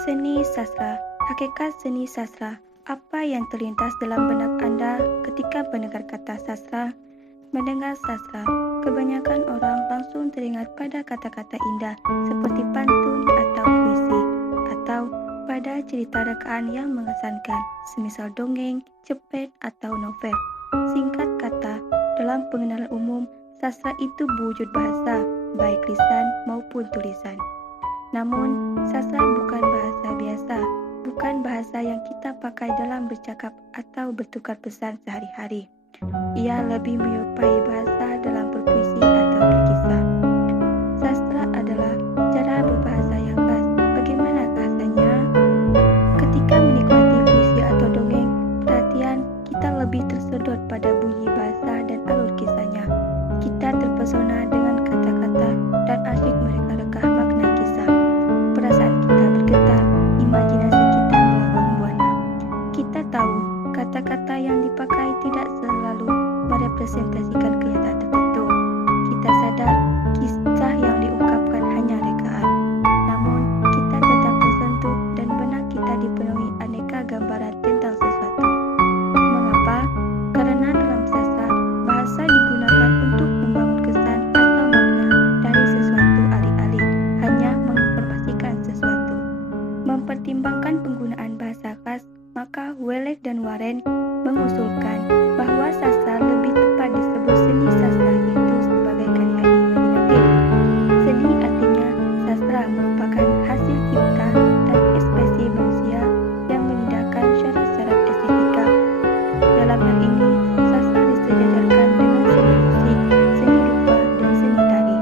Seni sastra. Hakikat seni sastra. Apa yang terlintas dalam benak Anda ketika mendengar kata sastra? Mendengar sastra, kebanyakan orang langsung teringat pada kata-kata indah seperti pantun atau puisi, atau pada cerita rekaan yang mengesankan, semisal dongeng, cerpen, atau novel. Singkat kata, dalam pengenalan umum, sastra itu berwujud bahasa, baik lisan maupun tulisan. Namun, sastra bukan bahasa biasa, bukan bahasa yang kita pakai dalam bercakap atau bertukar pesan sehari-hari. Ia lebih menyerupai bahasa dalam berpuisi atau berkisah. Sastra adalah cara berbahasa yang khas. Bagaimana rasanya? Ketika menikmati puisi atau dongeng, perhatian kita lebih tersedot pada bunyi bahasa dan alur kisahnya. Kita terpesona dengan kata-kata dan asyik mereka-reka makna kisah. Perasaan kita bergetar, imajinasi kita melambang buana. Kita tahu kata-kata yang dipakai tidak selalu merepresentasikan kenyataan tertentu. Kita sadar kisah yang diungkapkan hanya rekaan. Namun, kita tetap tersentuh dan benak kita dipenuhi aneka gambaran tentang sesuatu. Mengapa? Karena dalam sastra, bahasa digunakan untuk membangun kesan atau makna dari sesuatu alih-alih hanya menginformasikan sesuatu. Mempertimbangkan penggunaan bahasa khas, maka Wallace dan Warren mengusulkan bahwa sastra lebih tepat disebut seni sastra itu sebagai karya imajinatif. Seni artinya sastra merupakan hasil cipta dan ekspresi manusia yang mengindahkan syarat-syarat estetika. Dalam hal ini, sastra disejajarkan dengan seni musik, seni rupa, dan seni tari.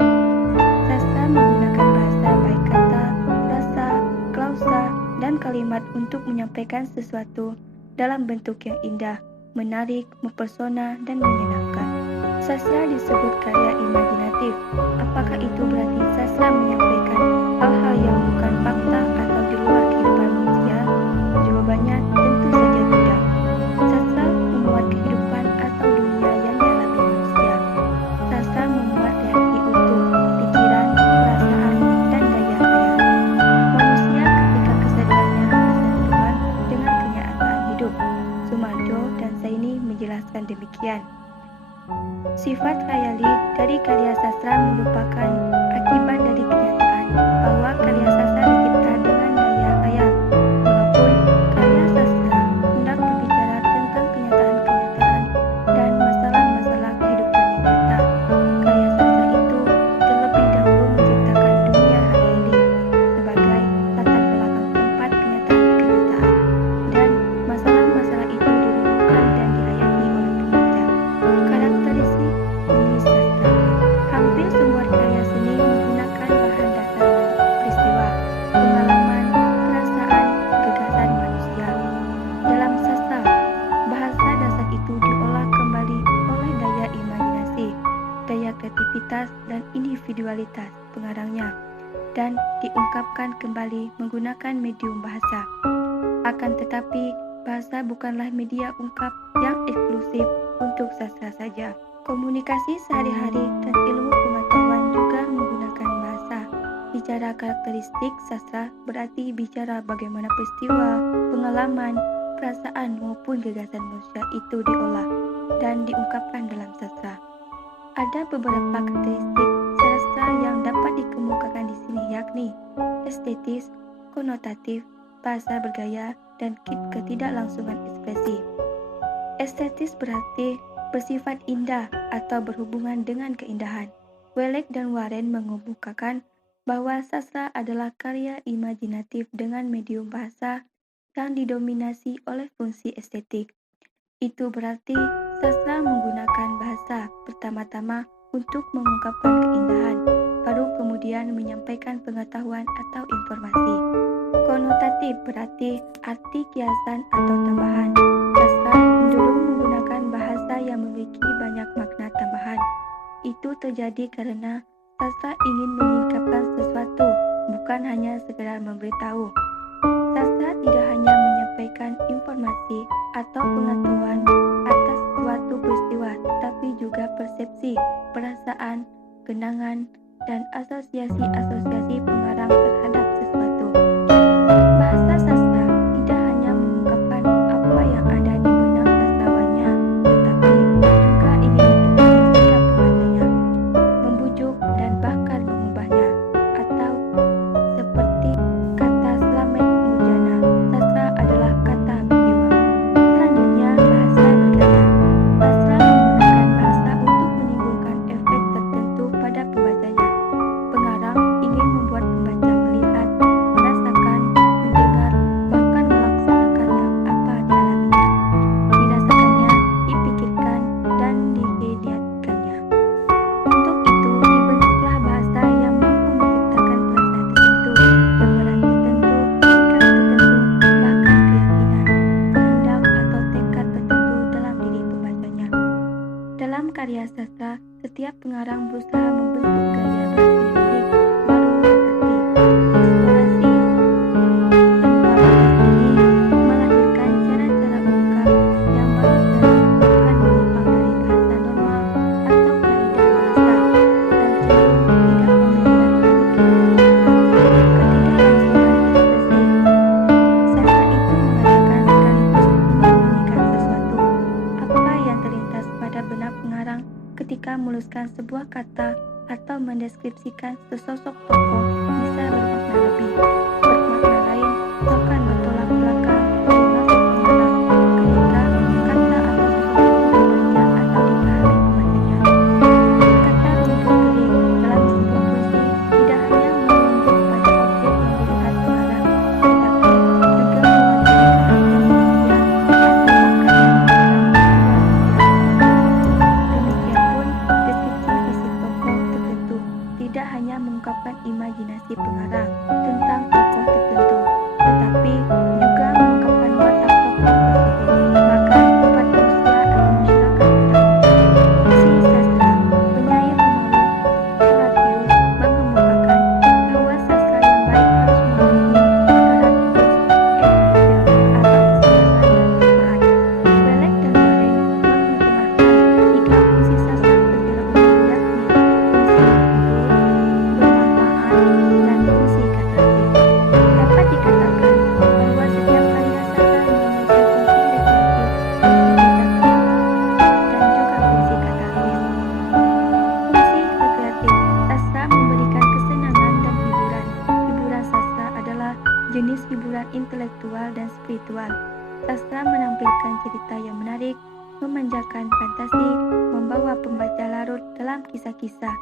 Sastra menggunakan bahasa baik kata, frasa, klausa, dan kalimat untuk menyampaikan sesuatu dalam bentuk yang indah, menarik, mempesona, dan menyenangkan. Sastra disebut karya imajinatif. Apakah itu berarti sastra menyampaikan hal-hal yang bukan fakta atau di luar kehidupan manusia? Jawabannya tentu saja tidak. Sastra memuat kehidupan atau dunia yang dialami manusia. Sastra memuat reaksi utuh, pikiran, perasaan, dan gaya khayal manusia ketika kesadarannya bersentuhan dengan kenyataan hidup. Sumarjo dan Saini menjelaskan demikian. Sifat khayali dari karya sastra merupakan akibat dari kenyataan bahwa karya sastra dicipta dengan daya khayal. Walaupun karya sastra hendak berbicara tentang kenyataan-kenyataan dan masalah-masalah kehidupan yang nyata, karya sastra itu terlebih dahulu menciptakan dunia hayali sebagai latar belakang tempat kenyataan-kenyataan, dan masalah-masalah itu direnungkan dan dihayati oleh pembaca. Karakteristik seni sastra. Hampir semua karya seni menggunakan bahan dasar peristiwa, pengalaman, perasaan, gagasan manusia. Dalam sastra, bahasa dasar itu diolah kembali oleh daya imajinasi, daya kreativitas, dan individualitas pengarangnya, dan diungkapkan kembali menggunakan medium bahasa. Akan tetapi, bahasa bukanlah media ungkap yang eksklusif untuk sastra saja. Komunikasi sehari-hari dan ilmu pengetahuan juga menggunakan bahasa. Bicara karakteristik sastra berarti bicara bagaimana peristiwa, pengalaman, perasaan maupun gagasan manusia itu diolah dan diungkapkan dalam sastra. Ada beberapa karakteristik sastra yang dapat dikemukakan di sini, yakni estetis, konotatif, bahasa bergaya, dan ketidaklangsungan ekspresi. Estetis berarti bersifat indah atau berhubungan dengan keindahan. Wallace dan Warren mengemukakan bahwa sastra adalah karya imajinatif dengan medium bahasa yang didominasi oleh fungsi estetik. Itu berarti sastra menggunakan bahasa pertama-tama untuk mengungkapkan keindahan, baru kemudian menyampaikan pengetahuan atau informasi. Konotatif berarti arti kiasan atau tambahan. Sastra cenderung menggunakan bahasa yang memiliki banyak makna tambahan. Itu terjadi karena sastra ingin menyingkapkan sesuatu, bukan hanya sekedar memberitahu. Sastra tidak hanya menyampaikan informasi atau pengetahuan atas suatu peristiwa, tetapi juga persepsi, perasaan, kenangan, dan asosiasi-asosiasi pengarang terhadap sesuatu. Bahasa sebuah kata atau mendeskripsikan sesosok tokoh bisa bermakna lebih. Bermakna lain bahkan bertolak belakang dari maksud pengarang ketika kata atau sosok itu dibaca atau dipahami pembacanya. Kata rumput kering dalam sebuah puisi tidak hanya menunjuk pada objek yang dilihat pengarang, tetapi juga mewakili karakter manusia atau makna dalam demikian pun, deskripsi fisik tokoh tertentu tidak hanya mengungkapkan imajinasi pengarang tentang tokoh tertentu, tetapi juga mengungkapkan watak tokoh tersebut, maka sifat manusia atau masyarakat pada umumnya. Si sastra, penyair Romawi Horatius mengemukakan bahwa sastra yang baik harus memiliki karakteristik atau kesenangan dan manfaat. Belek dan Balek mengetengahkan tiga fungsi sastra secara umum, yakni fungsi menghibur, bermanfaat, dan fungsi katarsis. Dapat dikatakan bahwa setiap karya sastra memiliki fungsi rekreatif, fungsi didaktik, dan juga fungsi katarsis. Fungsi rekreatif, sastra memberikan kesenangan dan hiburan. Hiburan sastra adalah jenis hiburan intelektual dan spiritual. Sastra menampilkan cerita yang menarik, memanjakan fantasi, membawa pembaca larut dalam kisah-kisah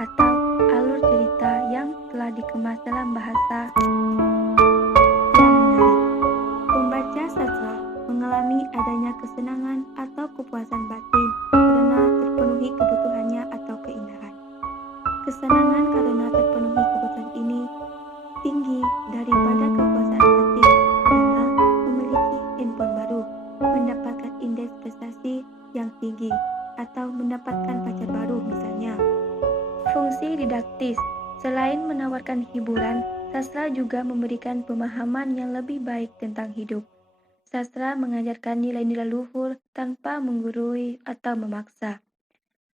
atau alur cerita yang telah dikemas dalam bahasa yang menarik. Pembaca sastra mengalami adanya kesenangan atau kepuasan batin karena terpenuhi kebutuhannya atau keindahan. Kesenangan karena terpenuhi kebutuhan ini tinggi daripada kepuasan batin karena memiliki handphone baru, mendapatkan indeks prestasi yang tinggi, atau mendapatkan pacar baru misalnya. Fungsi didaktis, selain menawarkan hiburan, sastra juga memberikan pemahaman yang lebih baik tentang hidup. Sastra mengajarkan nilai-nilai luhur tanpa menggurui atau memaksa.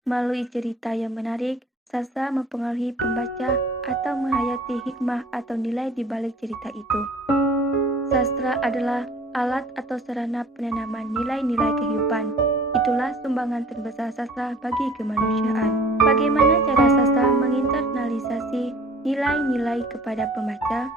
Melalui cerita yang menarik, sastra mempengaruhi pembaca atau menghayati hikmah atau nilai di balik cerita itu. Sastra adalah alat atau sarana penanaman nilai-nilai kehidupan. Itulah sumbangan terbesar sastra bagi kemanusiaan. Bagaimana cara sastra menginternalisasi nilai-nilai kepada pembaca?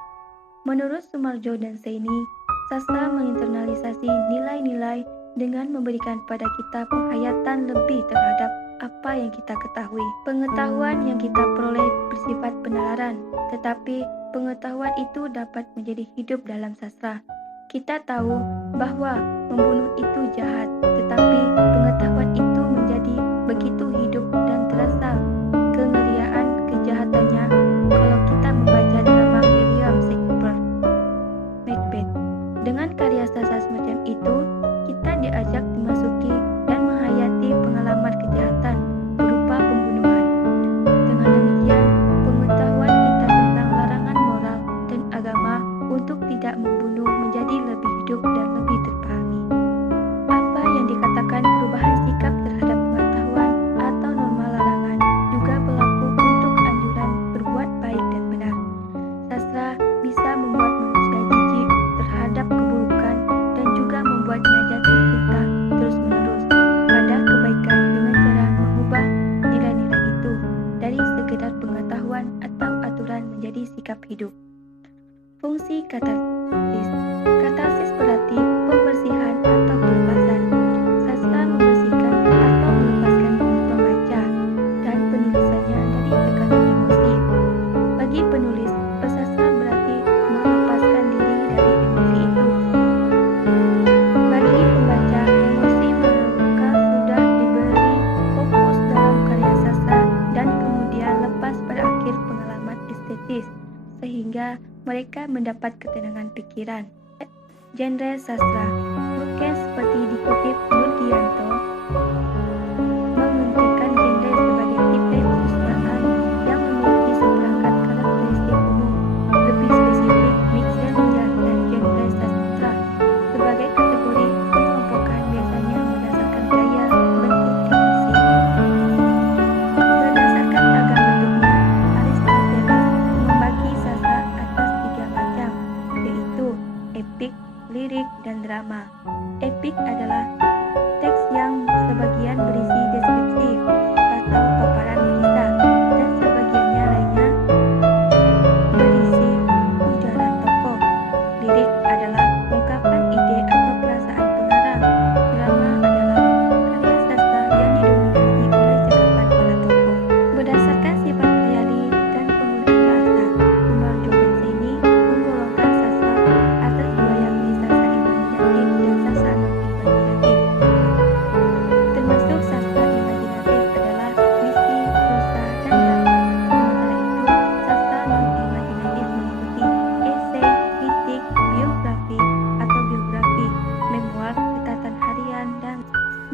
Menurut Sumarjo dan Seini, sastra menginternalisasi nilai-nilai dengan memberikan pada kita penghayatan lebih terhadap apa yang kita ketahui. Pengetahuan yang kita peroleh bersifat penalaran, tetapi pengetahuan itu dapat menjadi hidup dalam sastra. Kita tahu bahwa membunuh itu jahat, tetapi pengetahuan itu menjadi begitu hidup dan terasa kengerian kejahatannya kalau kita membaca drama William Shakespeare, Macbeth. Dengan karya sastra semacam itu, kita diajak dimasuki dan menghayati pengalaman kejahatan berupa pembunuhan. Dengan demikian, pengetahuan kita tentang larangan moral dan agama untuk tidak membunuh menjadi lebih hidup dan lebih terpahami. Apa yang dikatakan perubahan sikap terhadap pengetahuan atau norma larangan juga berlaku untuk anjuran berbuat baik dan benar. Sastra bisa membuat manusia jijik terhadap keburukan dan juga membuatnya jatuh cinta terus-menerus pada kebaikan dengan cara mengubah nilai-nilai itu dari sekedar pengetahuan atau aturan menjadi sikap hidup. Fungsi katarsis. Katarsis berarti pembersihan atau pelepasan. Sastra membersihkan atau melepaskan pembaca dan penulisannya dari tekanan emosi. Bagi penulis, bersastra berarti melepaskan diri dari emosi itu. Bagi pembaca, emosi mereka sudah diberi fokus dalam karya sastra dan kemudian lepas pada akhir pengalaman estetis, sehingga mereka mendapat ketenangan pikiran. Genre sastra, bukan seperti dikutip Nurdianto, menghentikan genre sebagai tipe penulisan yang memiliki seperangkat karakteristik umum. Lebih spesifik, Mitchell menjelaskan genre sastra sebagai kategori pengelompokan biasanya berdasarkan gaya, bentuk, dan isi. Berdasarkan ragam bentuknya, Aristoteles membagi sastra atas 3 macam, yaitu epik, lirik, dan drama. Epik adalah teks yang sebagian berisi deskripsi atau paparan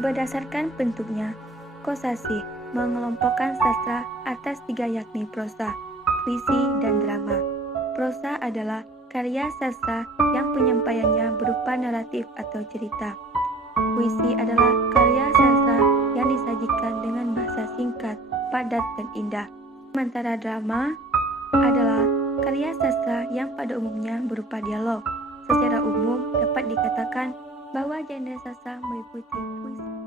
Berdasarkan bentuknya, Kosasih mengelompokkan sastra atas 3 yakni prosa, puisi, dan drama. Prosa adalah karya sastra yang penyampaiannya berupa naratif atau cerita. Puisi adalah karya sastra yang disajikan dengan bahasa singkat, padat, dan indah. Sementara drama adalah karya sastra yang pada umumnya berupa dialog. Secara umum dapat dikatakan bahwa genre sastra meliputi puisi.